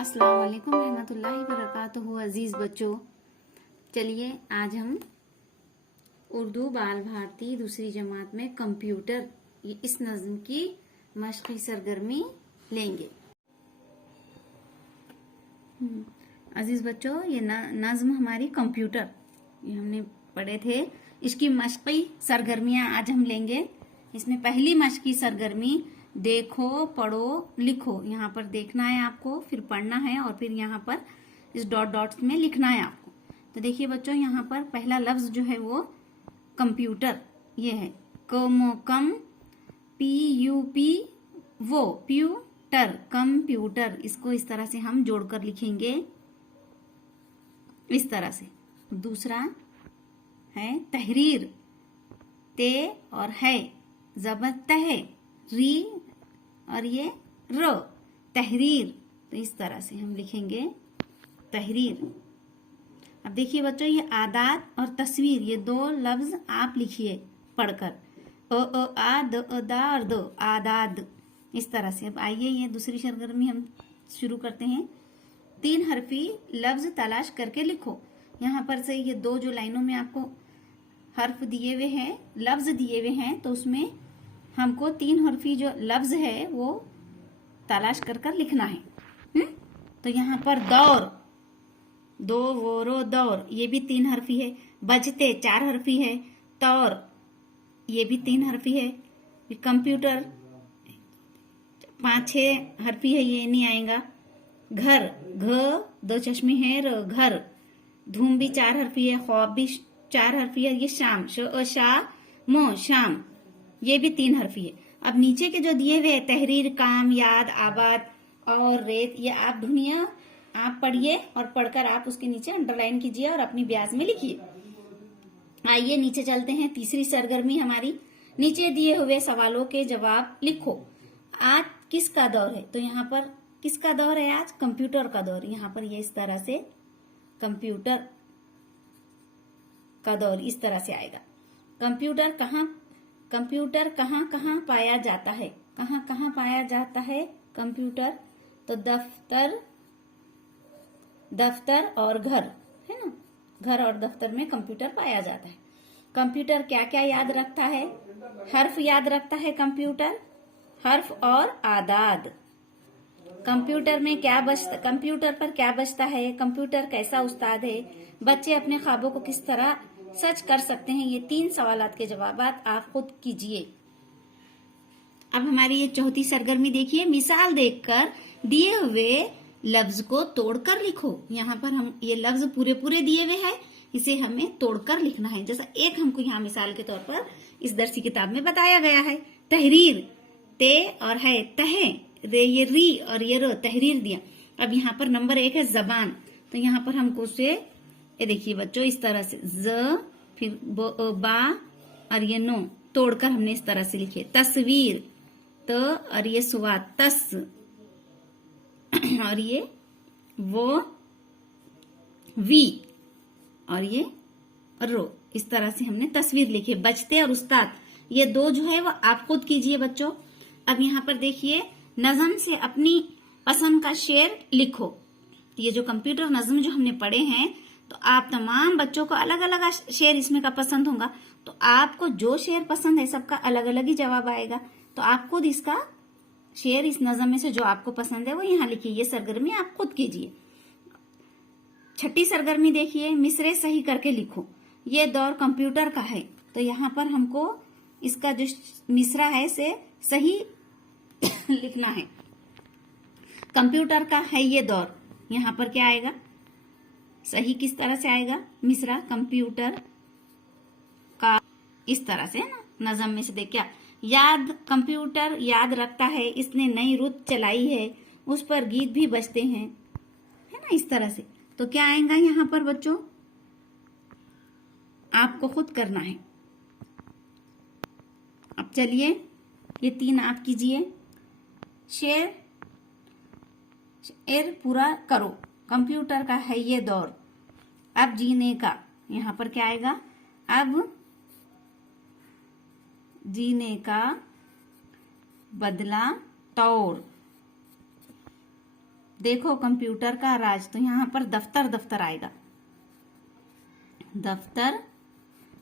अस्सलाम वालेकुम रहमतुल्लाहि वबरकातुहू। अजीज बच्चों, चलिए आज हम उर्दू बाल भारती दूसरी जमात में कंप्यूटर इस नज्म की मश्क़ी सरगर्मी लेंगे। अजीज बच्चों, ये नज्म हमारी कंप्यूटर, ये हमने पढ़े थे। इसकी मश्क़ी सरगर्मियां आज हम लेंगे। इसमें पहली मश्क़ी सरगर्मी देखो, पढ़ो, लिखो। यहाँ पर देखना है आपको, फिर पढ़ना है और फिर यहाँ पर इस डॉट डॉट्स में लिखना है आपको। तो देखिए बच्चों, यहाँ पर पहला लफ्ज जो है वो कंप्यूटर ये है। कम PUP वो प्यूटर, कंप्यूटर। इसको इस तरह से हम जोड़कर लिखेंगे, इस तरह से। दूसरा है तहरीर, ते और है जबर तह, री और ये र, तहरीर। तो इस तरह से हम लिखेंगे तहरीर। अब देखिए बच्चों, ये आदात और तस्वीर, ये दो लफ्ज आप लिखिए पढ़कर। आ द दा और दो, आदाद। इस तरह से अब आइए ये दूसरी सरगर्मी हम शुरू करते हैं। 3 हरफी लफ्ज तलाश करके लिखो। यहाँ पर से ये दो जो लाइनों में आपको हर्फ दिए हुए हैं, लफ्ज दिए हुए हैं, तो उसमें हमको 3 हरफी जो लफ्ज है वो तलाश कर लिखना है। तो यहाँ पर दौर, दो वो रो दौर, ये भी 3 हरफी है। बजते 4 हरफी है। तौर, ये भी 3 हरफी है। कंप्यूटर 5-6 हरफी है, ये नहीं आएगा। घर, घ 2 चश्मे है, र घर। धूम भी 4 हरफी है, ख्वाब भी 4 हरफी है। ये शाम, शा मो शाम, ये भी 3 हरफी है। अब नीचे के जो दिए हुए तहरीर, काम, याद, आबाद और रेत, ये आप ढूंढिए, आप पढ़िए और पढ़कर आप उसके नीचे अंडरलाइन कीजिए और अपनी ब्याज में लिखिए। आइए नीचे चलते हैं। तीसरी सरगर्मी हमारी, नीचे दिए हुए सवालों के जवाब लिखो। आज किसका दौर है? तो यहाँ पर किसका दौर है आज? कंप्यूटर का दौर। यहाँ पर ये इस तरह से कंप्यूटर का दौर इस तरह से आएगा। कंप्यूटर कहाँ कहाँ पाया जाता है? कहाँ कहाँ पाया जाता है कंप्यूटर? तो दफ्तर और घर, है ना। घर और दफ्तर में कंप्यूटर पाया जाता है। कंप्यूटर क्या क्या याद रखता है? हर्फ याद रखता है कंप्यूटर, हर्फ और आदाद। कंप्यूटर पर क्या बचता है? कंप्यूटर कैसा उस्ताद है? बच्चे अपने ख्वाबों को किस तरह सच कर सकते हैं? ये 3 सवालात के जवाब आप खुद कीजिए। अब हमारी ये चौथी सरगर्मी देखिए, मिसाल देखकर दिए हुए लफ्ज को तोड़कर लिखो। यहाँ पर हम ये लफ्ज पूरे दिए हुए हैं, इसे हमें तोड़कर लिखना है। जैसा एक हमको यहाँ मिसाल के तौर पर इस दरसी किताब में बताया गया है। तहरीर, ते और है तह, रे ये री और ये रो, तहरीर दिया। अब यहाँ पर नंबर 1 है जबान। तो यहाँ पर हमको उसे, ये देखिए बच्चों, इस तरह से ज, फिर बा और ये नो, तोड़कर हमने इस तरह से लिखे। तस्वीर, त और ये सुवाद, तस और ये वो, वी और ये रो, इस तरह से हमने तस्वीर लिखी। बचते और उस्ताद, ये दो जो है वो आप खुद कीजिए बच्चों। अब यहाँ पर देखिए, नज्म से अपनी पसंद का शेर लिखो। ये जो कंप्यूटर नज्म जो हमने पढ़े हैं, तो आप तमाम बच्चों को अलग अलग शेर इसमें का पसंद होगा। तो आपको जो शेर पसंद है सबका अलग अलग ही जवाब आएगा। तो आप खुद इसका शेर, इस नज्म में से जो आपको पसंद है वो यहाँ लिखिए। ये सरगर्मी आप खुद कीजिए। छठी सरगर्मी देखिए, मिसरे सही करके लिखो। ये दौर कंप्यूटर का है, तो यहाँ पर हमको इसका जो मिसरा है से सही लिखना है। कंप्यूटर का है ये दौर, यहाँ पर क्या आएगा? सही किस तरह से आएगा? मिसरा कंप्यूटर का, इस तरह से, है ना। नज़म में से देख क्या, याद, कंप्यूटर याद रखता है, इसने नई रुत चलाई है, उस पर गीत भी बजते हैं, है ना, इस तरह से। तो क्या आएगा यहाँ पर बच्चों? आपको खुद करना है। अब चलिए ये 3 आप कीजिए। शेर पूरा करो। कंप्यूटर का है ये दौर, अब जीने का, यहाँ पर क्या आएगा? अब जीने का बदला तौर। देखो कंप्यूटर का राज, तो यहाँ पर दफ्तर दफ्तर आएगा, दफ्तर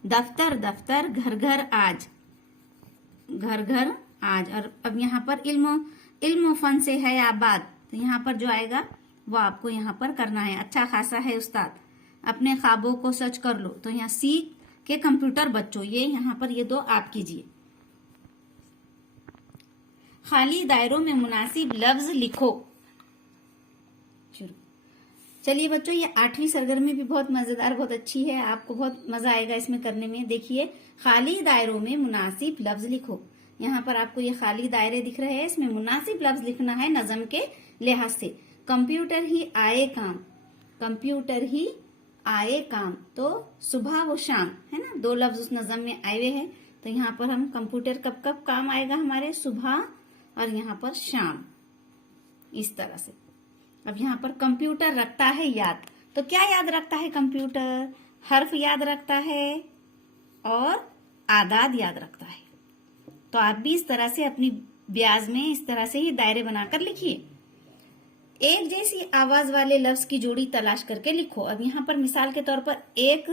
दफ्तर दफ्तर, घर घर आज, घर घर आज। और अब यहाँ पर इल्म फन से है आबाद, तो यहाँ पर जो आएगा वो आपको यहाँ पर करना है। अच्छा खासा है उस्ताद, अपने ख्वाबों को सच कर लो, तो यहाँ सीख के कंप्यूटर बच्चों, ये यहाँ पर ये दो आप कीजिए। खाली दायरों में मुनासिब लफ्ज लिखो। शुरू। चलिए बच्चों, ये 8वीं सरगर्मी भी बहुत मजेदार, बहुत अच्छी है, आपको बहुत मजा आएगा इसमें करने में। देखिए, खाली दायरों में मुनासिब लफ्ज लिखो। यहाँ पर आपको ये खाली दायरे दिख रहे हैं, इसमें मुनासिब लफ्ज लिखना है नजम के लिहाज से। कंप्यूटर ही आए काम, कंप्यूटर ही आए काम, तो सुबह व शाम है ना, दो लफ्ज उस नजम में आए हुए हैं। तो यहाँ पर हम कंप्यूटर कब कब काम आएगा हमारे, सुबह और यहाँ पर शाम, इस तरह से। अब यहाँ पर कंप्यूटर रखता है याद, तो क्या याद रखता है कंप्यूटर, हर्फ याद रखता है और आदाद याद रखता है। तो आप भी इस तरह से अपनी ब्याज में इस तरह से ही दायरे बनाकर लिखिए। एक जैसी आवाज वाले लफ्ज की जोड़ी तलाश करके लिखो। अब यहाँ पर मिसाल के तौर पर एक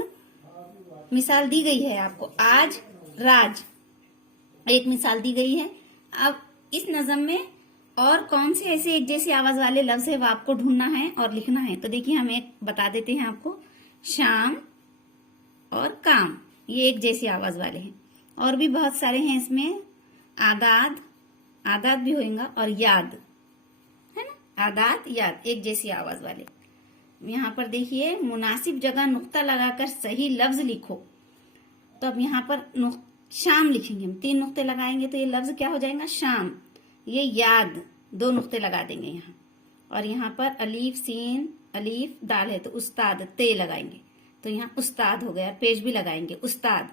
मिसाल दी गई है आपको, आज राज, एक मिसाल दी गई है। अब इस नज़म में और कौन से ऐसे एक जैसी आवाज वाले लफ्ज है वो आपको ढूंढना है और लिखना है। तो देखिए, हम एक बता देते हैं आपको, शाम और काम, ये एक जैसी आवाज वाले हैं। और भी बहुत सारे हैं इसमें, आदाद, आदाद भी होगा, और याद है ना, आदाद याद, एक जैसी आवाज वाले। यहाँ पर देखिए, मुनासिब जगह नुक्ता लगाकर सही लफ्ज लिखो। तो अब यहाँ पर शाम लिखेंगे, हम 3 नुक्ते लगाएंगे तो ये लफ्ज क्या हो जाएगा, शाम। ये याद, 2 नुक्ते लगा देंगे यहाँ। और यहाँ पर अलीफ सीन अलीफ दाल है, तो उस्ताद ते लगाएंगे, तो यहाँ उस्ताद हो गया। पेश भी लगाएंगे उस्ताद,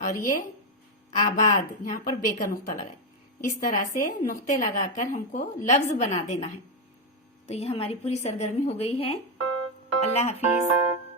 और ये आबाद, यहाँ पर बे का नुक्ता लगाए। इस तरह से नुक्ते लगाकर हमको लफ्ज बना देना है। तो ये हमारी पूरी सरगर्मी हो गई है। अल्लाह हाफिज।